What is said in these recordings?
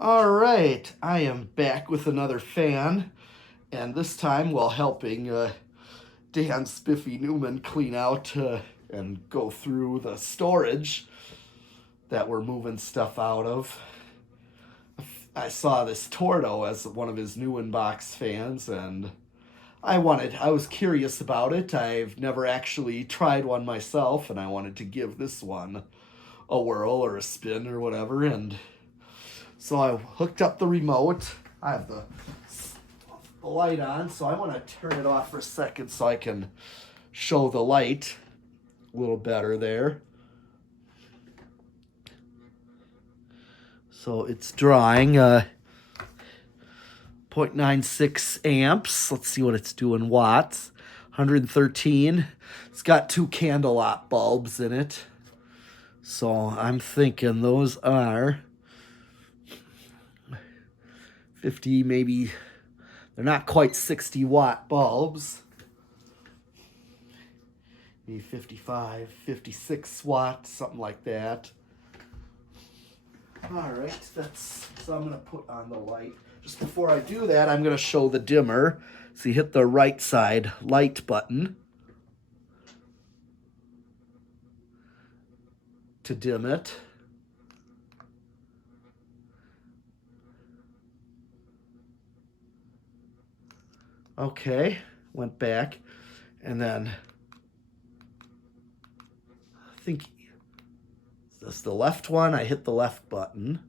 All right, I am back with another fan, and this time while helping Dan Spiffy Neuman clean out and go through the storage that we're moving stuff out of. I saw this Torto as one of his new inbox fans, and I was curious about it. I've never actually tried one myself, and I wanted to give this one a whirl or a spin or whatever, and so I hooked up the remote. I have the light on, so I want to turn it off for a second so I can show the light a little better there. So it's drawing 0.96 amps. Let's see what it's doing watts. 113. It's got 2 candlelit bulbs in it. So I'm thinking those are 50, maybe. They're not quite 60-watt bulbs. Maybe 55, 56 watts, something like that. All right, so I'm going to put on the light. Just before I do that, I'm going to show the dimmer. So you hit the right side light button to dim it. Okay, went back, and then I think this is the left one. I hit the left button.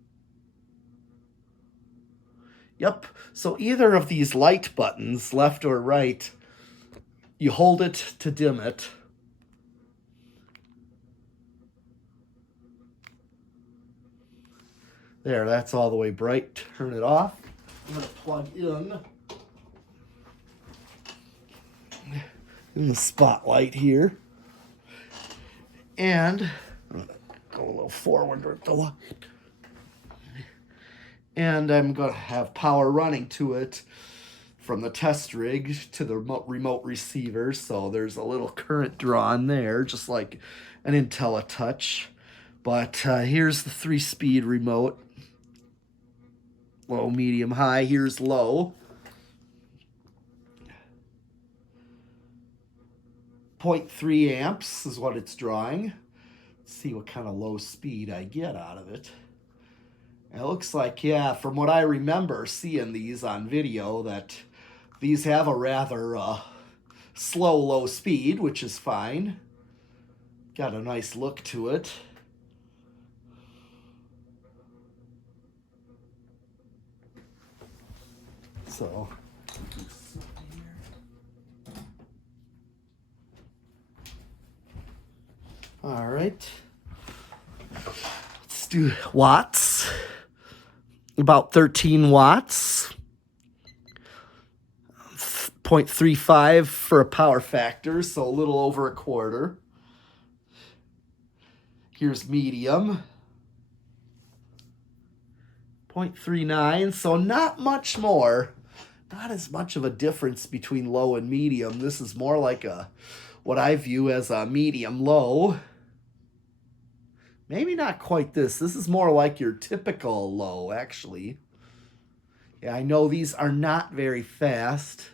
Yep, so either of these light buttons, left or right, you hold it to dim it. There, that's all the way bright. Turn it off. I'm going to plug in the spotlight here. And I'm going to go a little forward with the light. And I'm going to have power running to it from the test rig to the remote receiver. So there's a little current drawn there, just like an IntelliTouch. But here's the 3-speed remote. Low, medium, high. Here's low. 0.3 amps is what it's drawing. Let's see what kind of low speed I get out of it. It looks like, yeah, from what I remember seeing these on video, that these have a rather slow low speed, which is fine. Got a nice look to it. So, all right. Let's do watts. About 13 watts. 0.35 for a power factor, so a little over a quarter. Here's medium. 0.39, so not much more. Not as much of a difference between low and medium. This is more like what I view as a medium low. Maybe not quite this. This is more like your typical low, actually. Yeah, I know these are not very fast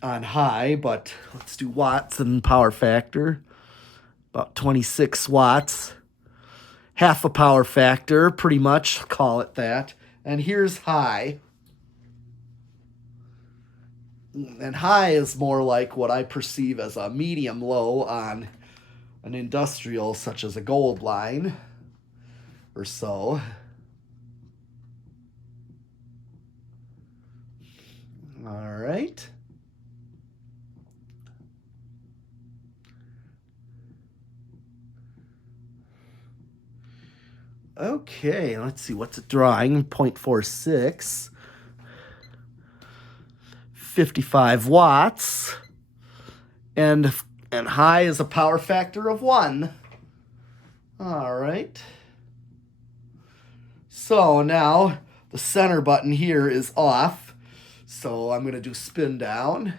on high, but let's do watts and power factor. About 26 watts. Half a power factor, pretty much, call it that. And here's high. And high is more like what I perceive as a medium low on an industrial such as a gold line or so. All right. Okay, let's see what's it drawing. 0.46. 55 watts. And high is a power factor of 1. All right. So now the center button here is off. So I'm going to do spin down.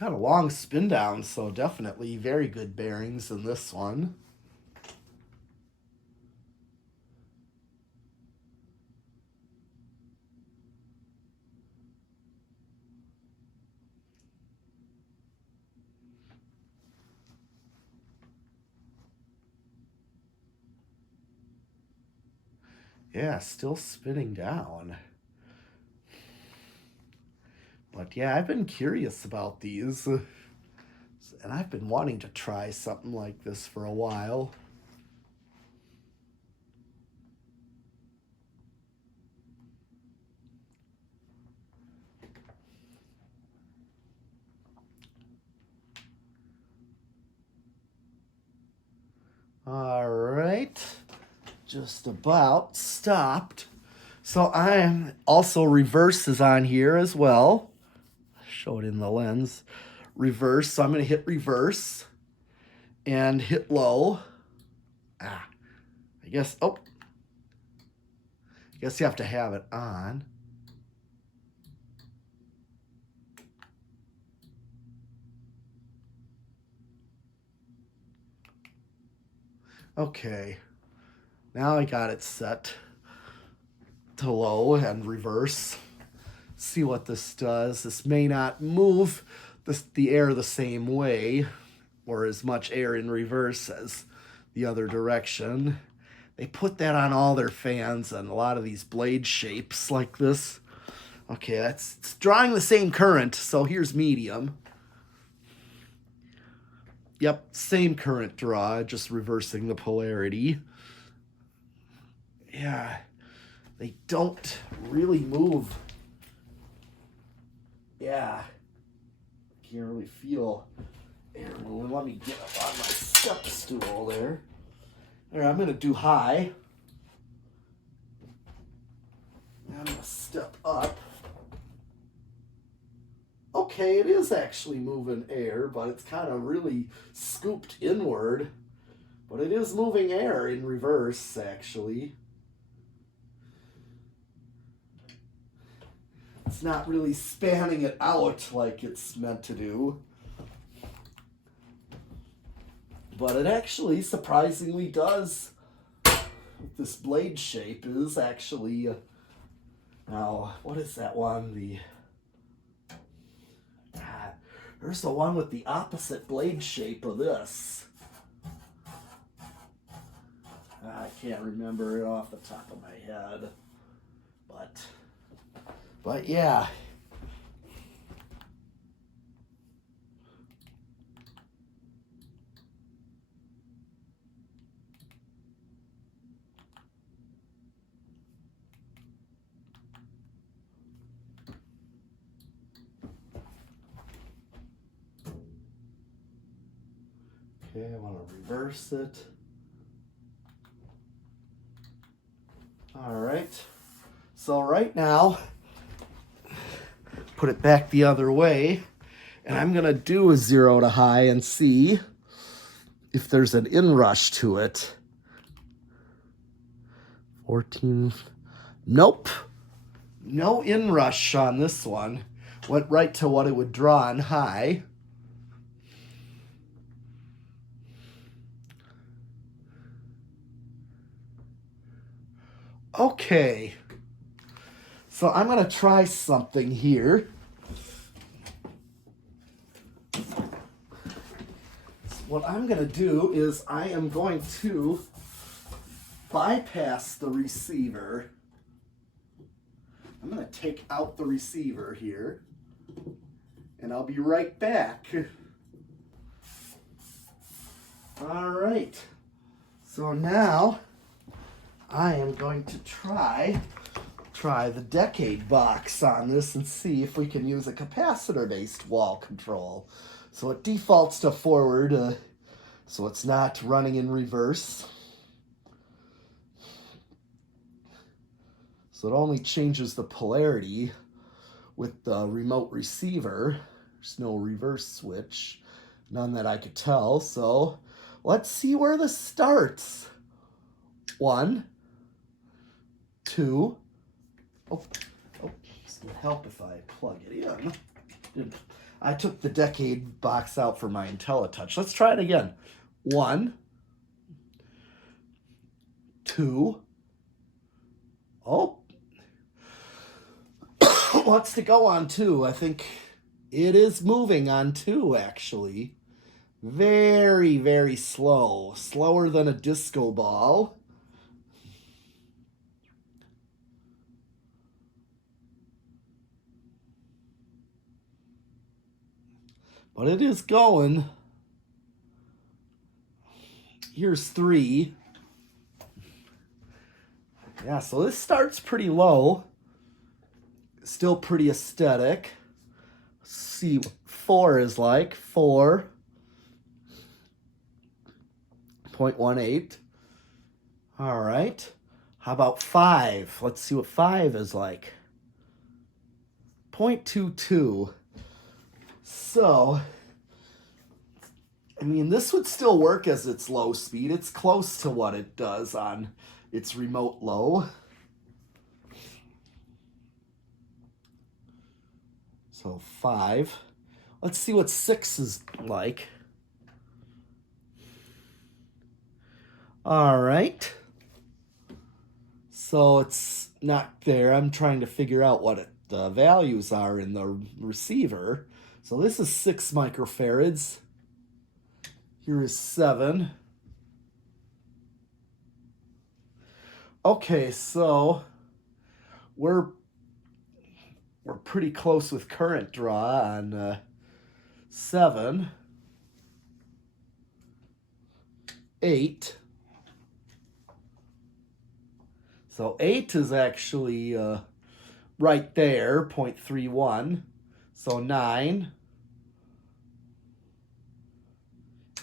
Got a long spin down, so definitely very good bearings in this one. Yeah, still spinning down. But yeah, I've been curious about these. And I've been wanting to try something like this for a while. All right, just about stopped. So I'm also reverse is on here as well. Show it in the lens. Reverse, so I'm going to hit reverse and hit low. I guess you have to have it on. Okay, now I got it set to low and reverse. See what this does. This may not move the air the same way or as much air in reverse as the other direction. They put that on all their fans and a lot of these blade shapes like this. Okay, it's drawing the same current, so here's medium. Yep, same current draw, just reversing the polarity. Yeah, they don't really move. Yeah, can't really feel air moving. Let me get up on my step stool there. All right, I'm gonna do high. I'm gonna step up. Okay, it is actually moving air, but it's kind of really scooped inward. But it is moving air in reverse, actually. It's not really spanning it out like it's meant to do. But it actually surprisingly does. This blade shape is actually... now, what is that one? There's the one with the opposite blade shape of this. I can't remember it off the top of my head. But yeah. Okay, I want to reverse it. All right. So right now, put it back the other way, and I'm going to do a 0 to high and see if there's an inrush to it. 14. Nope. No inrush on this one. Went right to what it would draw on high. Okay. So I'm going to try something here. What I'm going to do is I am going to bypass the receiver. I'm going to take out the receiver here, and I'll be right back. All right. So now I am going to try the decade box on this and see if we can use a capacitor-based wall control. So it defaults to forward, so it's not running in reverse. So it only changes the polarity with the remote receiver. There's no reverse switch, none that I could tell. So let's see where this starts. 1, 2. Oh, this would help if I plug it in. I took the decade box out for my IntelliTouch. Let's try it again. 1, 2. Oh. What's to go on 2? I think it is moving on 2, actually. Very, very slow. Slower than a disco ball. But it is going. Here's 3. Yeah, so this starts pretty low. Still pretty aesthetic. Let's see what 4 is like. 4.18. All right. How about 5? Let's see what 5 is like. 0.22. So, I mean, this would still work as its low speed. It's close to what it does on its remote low. So 5. Let's see what 6 is like. All right. So it's not there. I'm trying to figure out what the values are in the receiver. So this is 6 microfarads. Here is 7. Okay, so we're pretty close with current draw on 7. 8. So 8 is actually right there, 0.31. So 9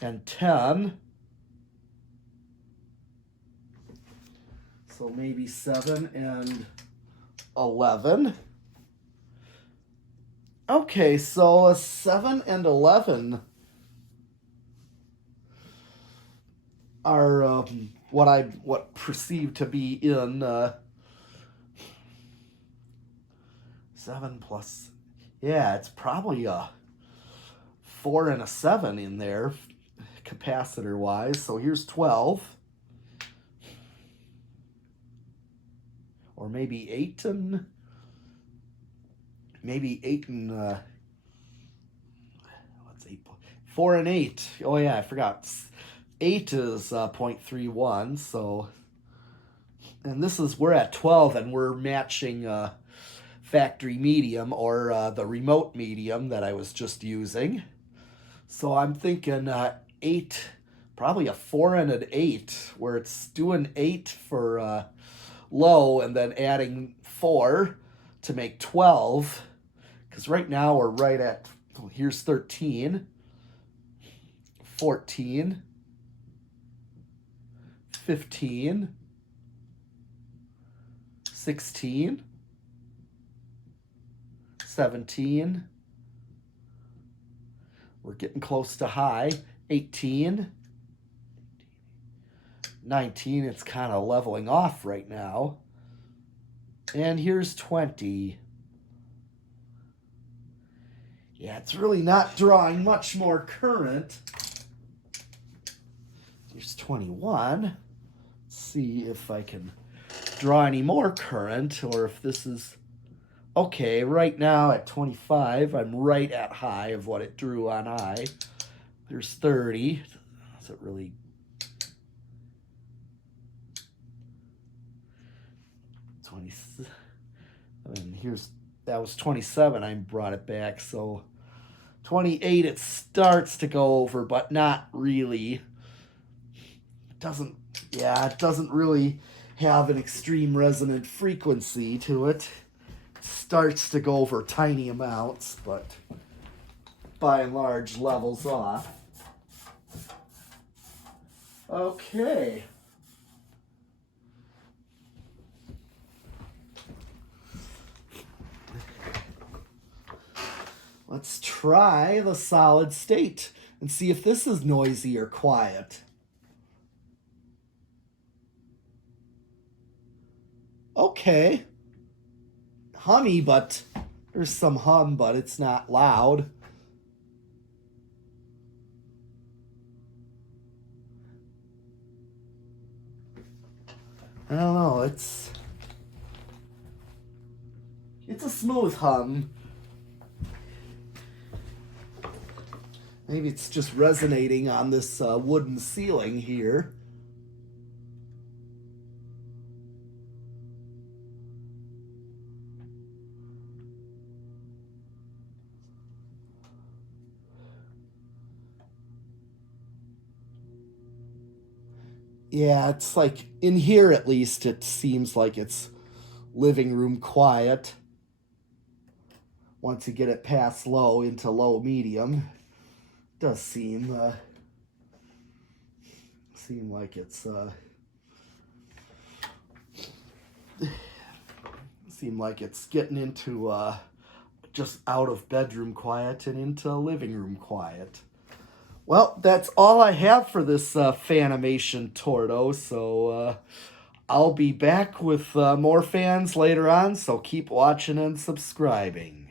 and 10. So maybe 7 and 11. Okay, so a 7 and 11 are what perceived to be in 7 plus. Yeah, it's probably a 4 and a 7 in there, capacitor wise. So here's 12, or maybe 8 and 4 and 8. Oh yeah, I forgot. 8 is 0.31. So, and this is, we're at 12, and we're matching factory medium, or the remote medium that I was just using. So I'm thinking 8, probably a 4 and an 8, where it's doing 8 for low and then adding 4 to make 12. Because right now we're right at, here's 13, 14, 15, 16, 17. We're getting close to high. 18, 19. It's kind of leveling off right now. And here's 20. Yeah, it's really not drawing much more current. Here's 21. Let's see if I can draw any more current, or if this is okay. Right now at 25, I'm right at high of what it drew on high. There's 30. Is it really? I mean, that was 27. I brought it back. So 28, it starts to go over, but not really. It doesn't really have an extreme resonant frequency to it. It starts to go over tiny amounts, but by and large levels off. Okay. Let's try the solid state and see if this is noisy or quiet. Okay. Hummy, but there's some hum, but it's not loud. I don't know, it's a smooth hum. Maybe it's just resonating on this wooden ceiling here. Yeah, it's like, in here at least, it seems like it's living room quiet. Once you get it past low into low medium, it does seem like it's getting into just out of bedroom quiet and into living room quiet. Well, that's all I have for this Fanimation Torto, so I'll be back with more fans later on, so keep watching and subscribing.